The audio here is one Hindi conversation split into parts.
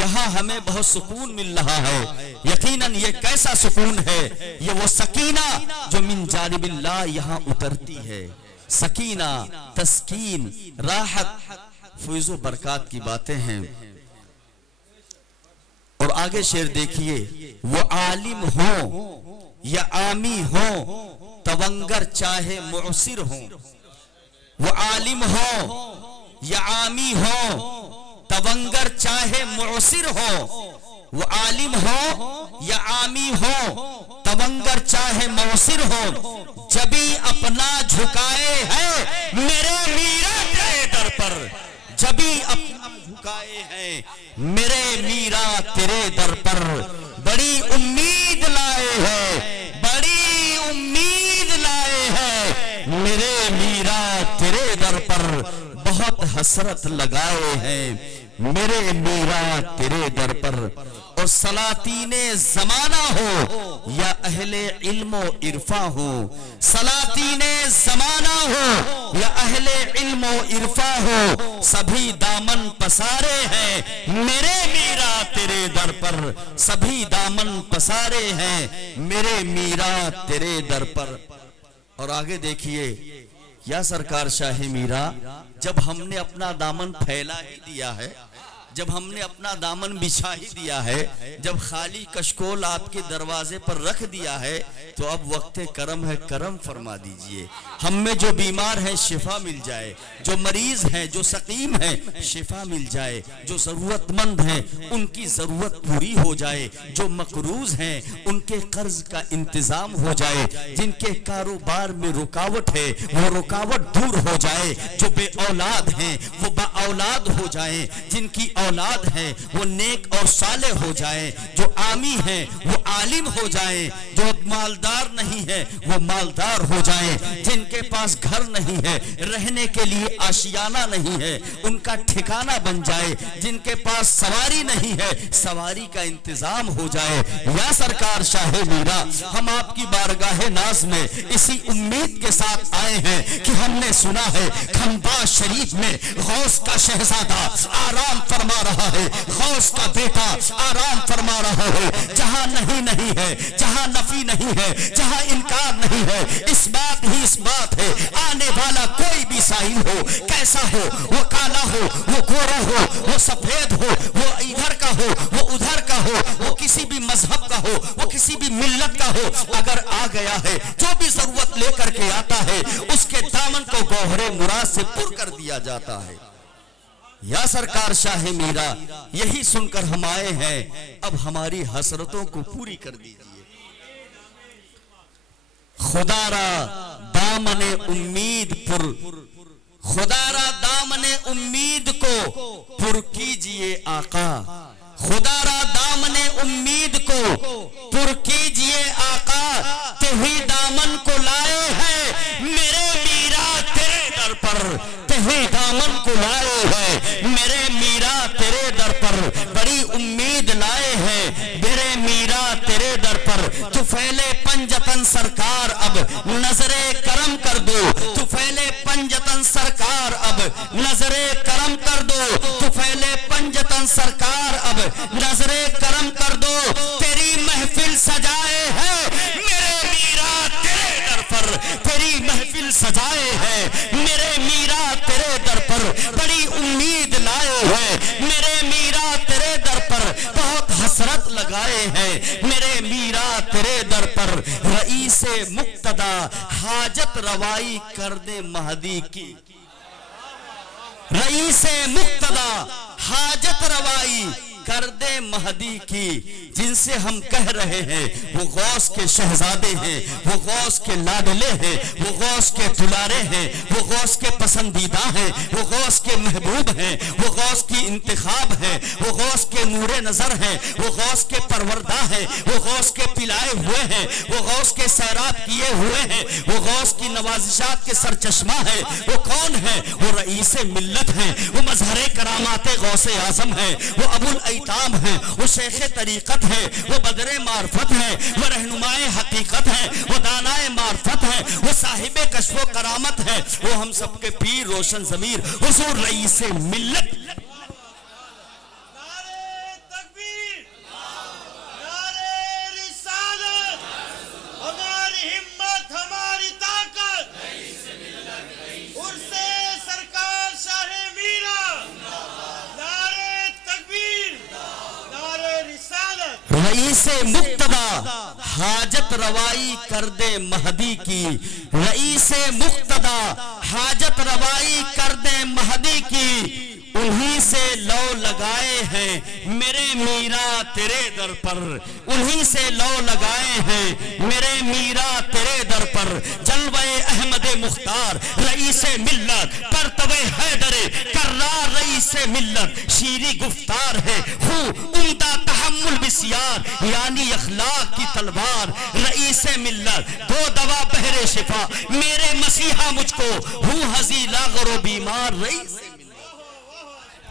यहाँ हमें बहुत सुकून मिल रहा है। यकीनन ये कैसा सुकून है, ये वो सकीना जो मिन जानिबिल्लाह यहाँ उतरती है। सकीना, तस्कीन, राहत, फैज़ो बरकत की बातें हैं। और आगे शेर देखिए, वो आलिम हो या आमी हो, तवंगर चाहे मुअसिर हो। वो आलिम हो या आमी हो, तवंगर चाहे मुअसिर हो। वो आलिम हो या आमी हो, तवंगर चाहे मुअसिर हो। जबी अपना झुकाए है मेरे मीरा तेरे दर पर। जबी अपना झुकाए हैं मेरे मीरा तेरे दर पर। बड़ी उम्मीद लाए हैं, बड़ी उम्मीद लाए हैं मेरे मीरा तेरे दर पर। बहुत हसरत लगाए हैं मेरे मीरा तेरे दर पर। और सलातीने जमाना हो या अहले इल्मो इरफा हो। सलातीने जमाना हो या अहले इल्मो इरफा हो, सभी दामन पसारे हैं मेरे मीरा तेरे दर पर। सभी दामन पसारे हैं मेरे मीरा तेरे दर पर। और आगे देखिए, या सरकार शाह मीरा, जब हमने अपना दामन फैला ही दिया है, जब हमने अपना दामन बिछा ही दिया है, जब खाली कशकोल आपके दरवाजे पर रख दिया है, तो अब वक्त करम है, करम फरमा दीजिए। हम में जो बीमार हैं शिफा मिल जाए, जो मरीज हैं, जो सकीम हैं, शिफा मिल जाए। जो जरूरतमंद हैं उनकी जरूरत पूरी हो जाए। जो मकरूज हैं उनके कर्ज का इंतजाम हो जाए। जिनके कारोबार में रुकावट है वो रुकावट दूर हो जाए। जो बे औलाद हैं वो बा औलाद हो जाए। जिनकी औलाद है वो नेक और साले हो जाए। जो आमी है वो आलिम हो जाए। जो मालदार नहीं है वो मालदार हो जाए। जिनके पास घर नहीं है, रहने के लिए आशियाना नहीं है, उनका ठिकाना बन जाए। जिनके पास सवारी नहीं है, सवारी का इंतजाम हो जाए। या सरकार शाह मीरा, हम आपकी बारगाह नाज में इसी उम्मीद के साथ आए हैं कि हमने सुना है खंबा शरीफ में गौस का शहजादा आराम फरमा रहा है, गौस का बेटा आराम फरमा रहा है। जहां नहीं है, जहां नफी नहीं है, जहां इनकार नहीं है, इस बात ही इस बात है। आने वाला कोई भी साहिल हो, कैसा हो, वो काला हो, वो गोरा हो, वो सफेद हो, वो इधर का हो, वो उधर का हो, वो किसी भी मजहब का हो, वो किसी भी मिल्लत का हो, अगर आ गया है, जो भी जरूरत लेकर के आता है, उसके दामन को गौहरे मुराद से पुर कर दिया जाता है। या सरकार शाह मीरा, यही सुनकर हम आए हैं, अब हमारी हसरतों को पूरी कर दीजिए। खुदारा दामने उम्मीद पुर, खुदारा दामने उम्मीद को पुर कीजिए आका। खुदारा दामने उम्मीद को पुर कीजिए आका। तेही दामन को लाए हैं मेरे मीरा तेरे दर पर। तेही दामन को लाए हैं मेरे मीरा तेरे दर पर। बड़ी उम्मीद लाए हैं मेरे मीरा तेरे दर पर। तू फैले पंजतन सरकार अब नजरे करम कर दो। तू फैले पंजतन सरकार अब नजरे करम कर दो। तू फैले पंजतन सरकार अब नजरे करम कर दो। तेरी महफिल सजाए है मेरे मीरा तेरे दर पर। तेरी महफिल सजाए है मेरे मीरा तेरे दर पर। बड़ी उम्मीद लाए हैं मेरे मीरा तेरे दर पर। बहुत हसरत लगाए हैं मेरे मीरा तेरे दर पर। रईसे मुक्तदा हाजत रवाई कर दे महदी की। रईसे मुक्तदा हाजत रवाई कर दे महदी की। जिनसे हम कह रहे हैं वो गौस के शहजादे हैं, वो गौस के लाडले हैं, वो गौस के दुलारे हैं, वो गौस के पसंदीदा हैं, वो गौस के महबूब हैं, वो गौस की इंतखाब है, वो गौस के नूरे नजर हैं, वो गौस के परवरदा है, वो गौस के पिलाए हुए हैं, वो गौस के सैराब किए हुए हैं, वो गौस की नवाजिशात के सरचश्मा है। वो कौन है? वो रईसे मिल्लत है, वो मजहरे करामाते गौसे आजम है, वो अबुल ऐताम है, वो शेखे तरीकत है, वो बदरे मार्फत है, वो रहनुमाए हकीकत है, वो दानाए मार्फत है, वो साहिबे कश्फो करामत है, वो हम सबके पीर रोशन ज़मीर हुजूर रईसे मिल्लत। रईसे मुक्तदा हाजत रवाई कर दे महदी की, रईसे मुक्तदा हाजत रवाई कर दे महदी की, उन्हीं से लौ लगाए हैं मेरे मीरा तेरे दर पर, उन्हीं से लौ लगाए हैं मेरे मीरा तेरे दर पर, जलवे अहमद मुख्तार रईसे मिल्लत करतबे हैदरे कर्रार रईसे मिल्लत, शीरी गुफ्तार है हूँ उम्दा तहम्मुल बिस्यार यानी अखलाक की तलवार, रईसे मिल्लत दो दवा बहरे शिफा मेरे मसीहा मुझको हूँ हजी लागरो बीमार, रईस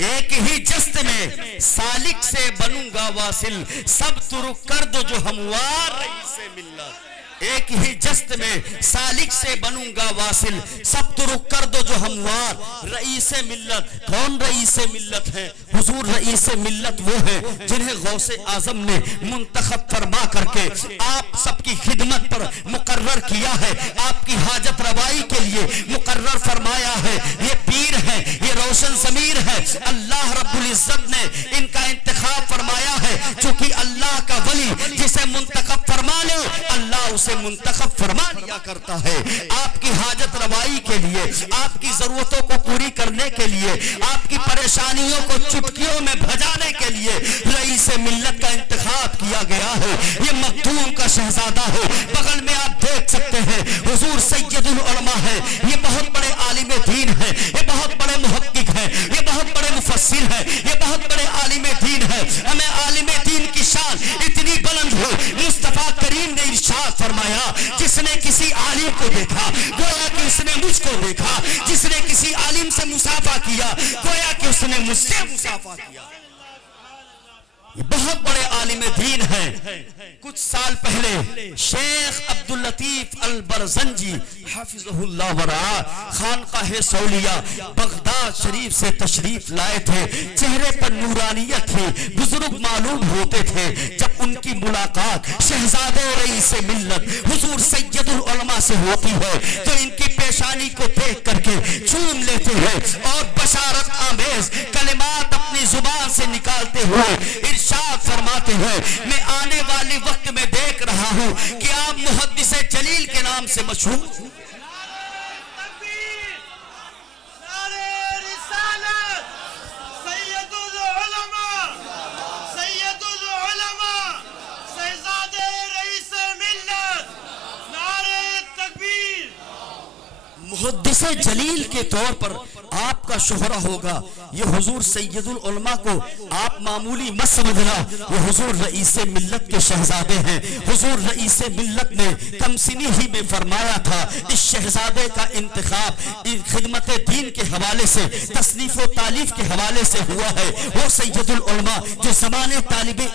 एक ही जस्त में सालिक से बनूंगा वासिल, सब तुरुक कर दो जो हमवार रईसे मिल्लत, एक ही जस्त में सालिक से बनूंगा वासिल, सब तुरुक कर दो जो हमवार रईसे मिल्लत। कौन रईसे मिल्लत है? हुजूर रईसे मिल्लत वो है जिन्हें गौसे आजम ने मुंतखब फरमा करके आप सबकी खिदमत पर मुकर्रर किया है, आपकी हाजत रवाई के लिए मुकर्रर फरमाया है। ये पीर है, ये रोशन ज़मीर है, अल्लाह रब्बुल इज्जत ने इनका इंतखाब फरमाया है, चूंकि अल्लाह का वली जिसे मुंतखब फरमा ले अल्लाह उसे मुंतखब फरमा लिया करता है। आपकी हाजत रवाई के लिए, आपकी जरूरतों को पूरी करने के लिए, आपकी परेशानियों को चुटकियों में भजाने के लिए रईसे मिल्लत का इंतखाब किया गया है। ये मखदूम का शहजादा है, बगल में आप देख सकते हैं हुजूर सैयदुल उलमा है, ये बहुत बड़े आलिम दीन है, ये बहुत बड़े मुहक्किक है, ये बहुत बड़े मुफस्सिर है, ये बहुत बड़े आलिम दीन है। हमें आलिम दीन की शान इतनी बुलंद है, मुस्तफा करीम ने इरशाद फरमाया, जिसने किसी आलिम को देखा गोया कि उसने मुझको देखा, जिसने किसी आलिम से मुसाफा किया गोया कि उसने मुझसे मुसाफा किया। बहुत बड़े आलिम दीन हैं। कुछ साल पहले शेख अब्दुल लतीफ अल बरजंजी हाफिज़हुल्लाह वरा खानकाह सौलिया बगदाद शरीफ से तशरीफ लाए थे। चेहरे पर नूरानियत थी, बुजुर्ग मालूम होते थे। जब उनकी मुलाकात शहजादे रईसे मिल्लत हुजूर सैयदुल उलमा से होती है तो इनकी पेशानी को देख करके चूम लेते हैं और बशारत आमेज कलिमात अपनी जुबान से निकालते हुए इरशाद फरमाते हैं, मैं आने वाले वक्त में देख रहा हूं कि आप मुहद्दिसे जलील के नाम से मशहूर। मुहद्दिसे जलील के तौर पर आपका शोहरा होगा। ये हुजूर सैयदुल उलमा को आप मामूली मत समझना, ये हुजूर रईसे मिल्लत के शहजादे हैं। हुजूर रईसे मिल्लत ने कमसिनी ही में फरमाया था, इस शहजादे का इंतखाब खिदमत दीन के हवाले से, तसनीफ व तालीफ के हवाले से हुआ है। वो सैयदुल उलमा जो ज़माने तालिबे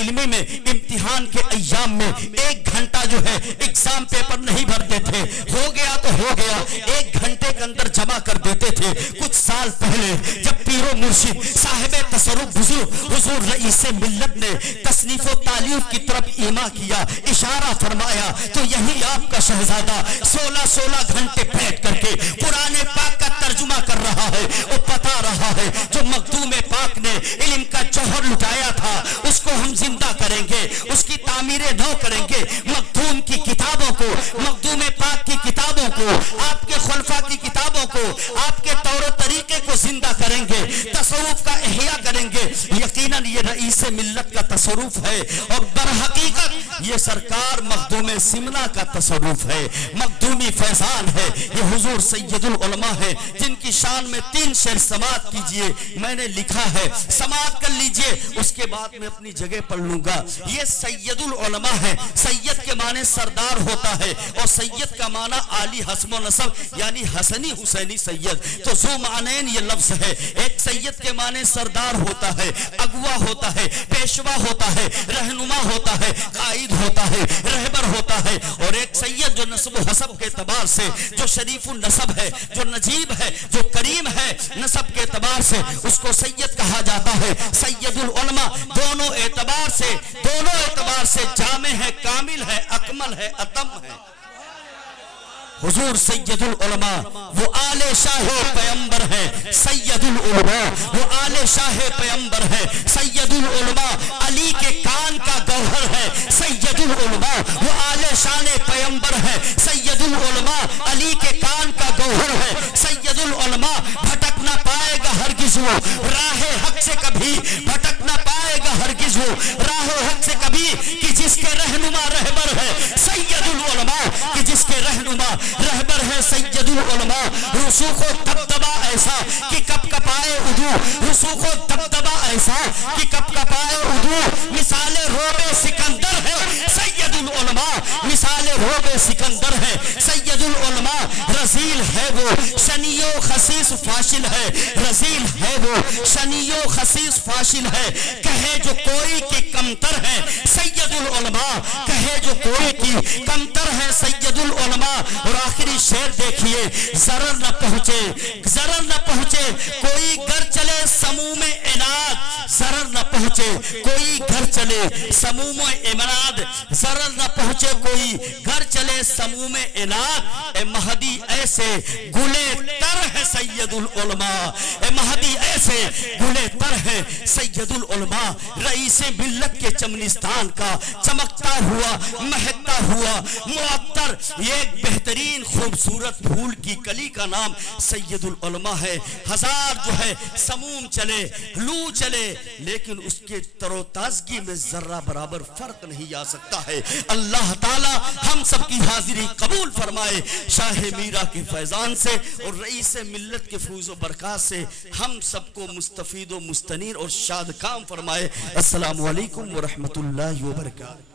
इल्मी में इम्तिहान के अय्याम में 1 घंटा जो है एग्जाम पेपर नहीं भरते थे, हो गया तो हो गया, 1 घंटे के अंदर जमा कर देते थे। कुछ साल पहले जब पीरो मुर्शिद साहिब तसरुफ हुजूर रईसे मिल्लत ने तसनीफ व तालीफ की तरफ ईमा किया, इशारा फरमाया, तो यही आपका शहजादा 16 घंटे बैठ करके कुरान पाक का तर्जुमा कर रहा है और बता रहा है जो मखदूम पाक ने इल्म का जौहर लुटाया था उसको हम जिंदा करेंगे, उसकी तामीरें नौ करेंगे। मखदूम की किताबों को, मखदूम पाक की किताबों को, आपके खुलफा की किताबों को, आपके तौर तरीके को जिंदा करेंगे, तसव्वुफ का इह्या करेंगे। यकीनन ये रईसे मिल्लत का तसव्वुफ है और बरहकीकत ये सरकार मखदूम सिमना का तसव्वुफ है, मखदूमी फैजान है। ये हुजूर सैयदुल उलमा है जिनकी शान में 3 शेर समात कीजिए, मैंने लिखा है, समात कर लीजिए, उसके बाद मैं अपनी जगह पढ़ लूंगा। ये सैयदुल उलमा है, सैयद के माने सरदार होता है और सैयद का माना आली हस्ब नसब यानी हसनी हुसैनी सैयद। तो जो मानैन ये लफ्ज है, एक सैयद के माने सरदार होता है, अगवा होता है, पेशवा होता है, रहनुमा होता है, कायद होता है, रहबर होता है, और एक सैयद जो नस्ब हसब के एतबार से जो शरीफुल नसब है, जो नजीब है, जो करीम है नसब के एतबार से, उसको सैयद कहा जाता है। सैयदुल उलमा दोनों एतबार से जामे है, कामिल है, अकमल है, अतम है। हुजूर सैयदुल उलमा, वो आले शाहे पैगंबर है सैयदुल उलमा, वो आले शाहे पैगंबर है सैयदुल उलमा, अली के कान का गौहर है सैयदुल उलमा, वो आले शाने पैगंबर है सैयदुल उलमा, अली के कान का गौहर है सैयदुल उलमा। भटक ना पाएगा हरगिज़ वो राहे हक से कभी, भटक ना पाएगा हरगिज़ वो राहे हक से कभी, कि जिसके रहनुमा रहबर है सैयदुल उलमा, कि जिसके रहनुमा रहबर है सैयदुल उलमा। रुसूखो दबदबा ऐसा कि कप कपाए उदू, रुसूखो दबदबा ऐसा कि कप कपाए उदू, मिसाले रोबे सिकंदर है सैयदुल उलमा, मिसाले रोबे सिकंदर है सैयदुल उलमा। रजील है वो शनियो खसीस फाशिल है, रजील है वो शनियो खसीस फाशिल है, कहे जो कोई की कमतर है सैयदुल उलमा, कहे जो कोई की कमतर है सैयदुल उलमा। और आखिरी शेर देखिए, जरर न पहुंचे, जरर न पहुंचे कोई घर चले समूह में इनाद, जरर न पहुंचे कोई घर चले समूह में इनाद, जरर न पहुंचे कोई घर चले समूह में इनाद। ए महदी ऐसे गुले तर है सैयदुल उलमा, ए महदी ऐसे गुले तर है सैयदुल उलमा। रईसे मिल्लत के चमनिस्तान का चमकता हुआ महकता हुआ मुअत्तर एक बेहतरीन खूबसूरत फूल की कली का नाम सैयदुल उलमा है। हजार जो है समूम चले लू चले, लेकिन उसके तरोताजगी में जर्रा बराबर फर्क नहीं आ सकता है। अल्लाह ताला हम सबकी हाजिरी कबूल फरमाए शाह मीरा के फैजान से और रईस मिल्लत के फूज़ो बरक़ात से हम सबको मुस्तफ़ीद व मुस्तनीर और शाद काम फरमाए। अस्सलामु अलैकुम व रहमतुल्लाहि व बरकातहू।